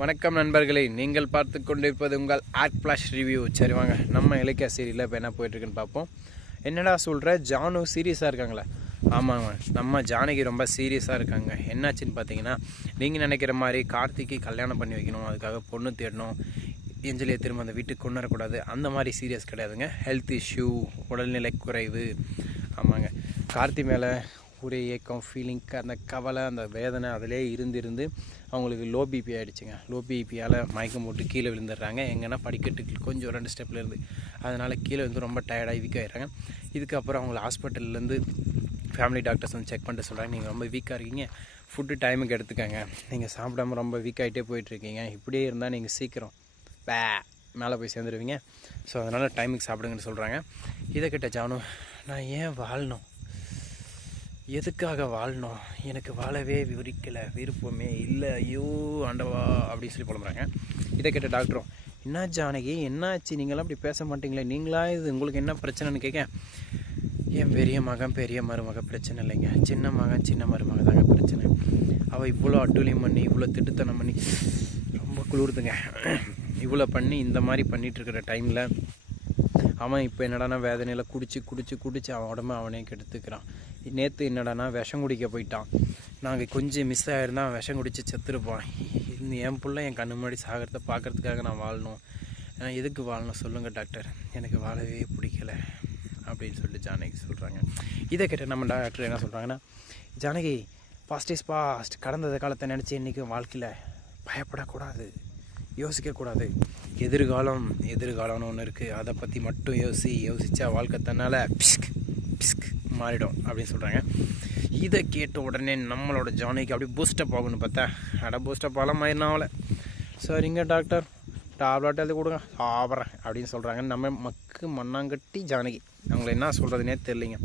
வணக்கம் நண்பர்களே, நீங்கள் பார்த்து கொண்டிருப்பது உங்கள் ஆர்ட் ஃப்ளாஷ் ரிவ்யூ. சரி வாங்க, நம்ம இலக்கிய சீரியலில் இப்போ என்ன போயிட்டுருக்குன்னு பார்ப்போம். என்னடா சொல்கிற, ஜானு சீரியஸாக இருக்காங்களா? ஆமாங்க, நம்ம ஜானகி ரொம்ப சீரியஸாக இருக்காங்க. என்னாச்சுன்னு பார்த்தீங்கன்னா, நீங்கள் நினைக்கிற மாதிரி கார்த்திக்கு கல்யாணம் பண்ணி வைக்கணும், அதுக்காக பொண்ணு தேடணும், ஏஞ்சலியை திரும்ப அந்த வீட்டுக்கு கொண்டு வரக்கூடாது, அந்த மாதிரி சீரியஸ் கிடையாதுங்க. ஹெல்த் இஷ்யூ, உடல்நிலை குறைவு. ஆமாங்க, கார்த்தி மேலே ஒரே ஏக்கம், ஃபீலிங், அந்த கவலை, அந்த வேதனை அதிலே இருந்து அவங்களுக்கு லோ பிபி ஆகிடுச்சுங்க. லோ பிபியால் மயக்கம் போட்டு கீழே விழுந்துடுறாங்க. எங்கன்னா படிக்கட்டுக்கு கொஞ்சம் 2 ஸ்டெப்பில் இருந்து, அதனால் கீழே வந்து ரொம்ப டயர்டாகி வீக் ஆகிடுறாங்க. இதுக்கப்புறம் அவங்கள ஹாஸ்பிட்டல்லேருந்து ஃபேமிலி டாக்டர்ஸ் வந்து செக் பண்ணிட்டு சொல்கிறாங்க, நீங்கள் ரொம்ப வீக்காக இருக்கீங்க, ஃபுட்டு டைமுக்கு எடுத்துக்கங்க, நீங்கள் சாப்பிடாமல் ரொம்ப வீக் ஆகிட்டே போயிட்டுருக்கீங்க, இப்படியே இருந்தால் நீங்கள் சீக்கிரம் மேலே போய் சேர்ந்துருவீங்க, ஸோ அதனால் டைமுக்கு சாப்பிடுங்கன்னு சொல்கிறாங்க. இதை கிட்ட ஜானு, நான் ஏன் வாழணும், எதுக்காக வாழணும், எனக்கு வாழவே விருப்பமே இல்லை, ஐயோ ஆண்டவா அப்படின்னு சொல்லி புலம்புறாங்க. இதை கேட்ட டாக்டரும், என்ன ஜானகி என்னாச்சு, நீங்களாம் அப்படி பேச மாட்டீங்களே, நீங்களா இது உங்களுக்கு என்ன பிரச்சனைன்னு கேட்க, என் பெரிய மகன் பெரிய மருமக பிரச்சனை இல்லைங்க, சின்ன மகன் சின்ன மருமக தாங்க பிரச்சனை. அவள் இவ்வளோ அட்டூழியம் பண்ணி, இவ்வளோ திட்டுத்தனம் பண்ணி, ரொம்ப குளிர்துங்க, இவ்வளோ பண்ணி இந்த மாதிரி பண்ணிகிட்ருக்கிற டைமில் அவன் இப்போ என்னடானா வேதனையில் குடிச்சு அவன் உடம்பு அவனே கெடுத்துக்கிறான். நேற்று என்னடானா விஷம் குடிக்க போயிட்டான். நாங்கள் கொஞ்சம் மிஸ் ஆகிருந்தால் விஷம் குடித்து செத்துருப்பான். என் பிள்ளை என் கண்ணு முன்னாடி சாகிறத பார்க்குறதுக்காக நான் வாழணும், எதுக்கு வாழணும் சொல்லுங்கள் டாக்டர், எனக்கு வாழவே பிடிக்கல அப்படின்னு சொல்லிட்டு ஜானகி சொல்கிறாங்க. இதை கேட்ட நம்ம டாக்டர் என்ன சொல்கிறாங்கன்னா, ஜானகி பாஸ்ட் இஸ் பாஸ்ட், கடந்த காலத்தை நினச்சி இன்றைக்கும் வாழ்க்கையில் பயப்படக்கூடாது, யோசிக்கக்கூடாது, எதிர்காலம்னு ஒன்று இருக்குது, அதை பற்றி மட்டும் யோசித்தா வாழ்க்கை தன்னால் பிஸ்க் மாறிடும் அப்படின்னு சொல்கிறாங்க. இதை கேட்ட உடனே நம்மளோட ஜானகிக்கு அப்படியே பூஸ்டப் ஆகுன்னு பார்த்தா, பூஸ்டப் ஆகலாம் மாறினாவில், சரிங்க டாக்டர் டேப்லெட் எழுதி கொடுங்க சாப்பிட்றேன் அப்படின்னு சொல்கிறாங்க. நம்ம மண்ணாங்கட்டி ஜானகி, அவங்கள என்ன சொல்கிறதுனே தெரியலிங்க.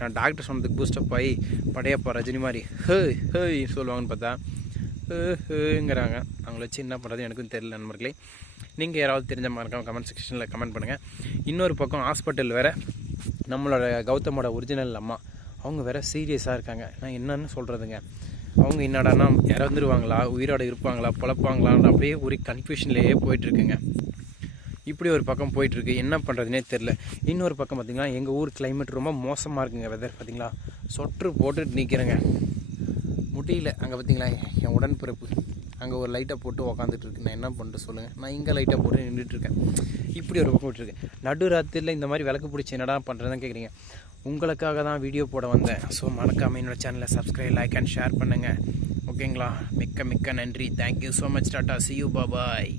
நான் டாக்டர் சொன்னதுக்கு பூஸ்டப் ஆகி படையப்பா ரஜினி மாதிரி ஹே சொல்லுவாங்கன்னு பார்த்தா ங்கிறாங்க. அவங்கள வச்சு என்ன பண்ணுறது எனக்கும் தெரியல நண்பர்களே. நீங்கள் யாராவது தெரிஞ்ச மாதிரி கமெண்ட் செக்ஷனில் கமெண்ட் பண்ணுங்கள். இன்னொரு பக்கம் ஹாஸ்பிட்டல் வேறு நம்மளோட கௌதமோட ஒரிஜினல் அம்மா, அவங்க வேறு சீரியஸாக இருக்காங்க. நான் என்னன்னு சொல்கிறதுங்க, அவங்க என்னடானா இறந்துருவாங்களா, உயிரோடு இருப்பாங்களா, பொழப்பாங்களான்னு அப்படியே ஒரு கன்ஃபியூஷன்லேயே போயிட்டுருக்குங்க. இப்படி ஒரு பக்கம் போயிட்டுருக்கு, என்ன பண்ணுறதுனே தெரில. இன்னொரு பக்கம் பார்த்திங்கன்னா, எங்கள் ஊர் கிளைமேட் ரொம்ப மோசமாக இருக்குங்க. வெதர் பார்த்திங்களா, சொட்ரு போட்டுட்டு நிற்கிறேங்க, முடியல. அங்கே பார்த்திங்களா என் உடன்பிறப்பு அங்கே ஒரு லைட்டை போட்டு உக்காந்துட்டு நான் என்ன பண்ணிட்டு சொல்லுங்கள், நான் இங்கே லைட்டை போட்டு நின்றுட்டுருக்கேன். இப்படி ஒரு பக்கம் விட்டுருக்கேன். நடுராத்திரியில் இந்த மாதிரி விளக்கு பிடிச்சி என்னடா பண்ணுறதுன்னு கேட்குறீங்க. உங்களுக்காக தான் வீடியோ போட வந்தேன். ஸோ மறக்காமல் என்னோடய சேனலை சப்ஸ்கிரைப், லைக் அண்ட் ஷேர் பண்ணுங்கள். ஓகேங்களா, மிக்க நன்றி. Thank you so much. Tata, see you, bye bye.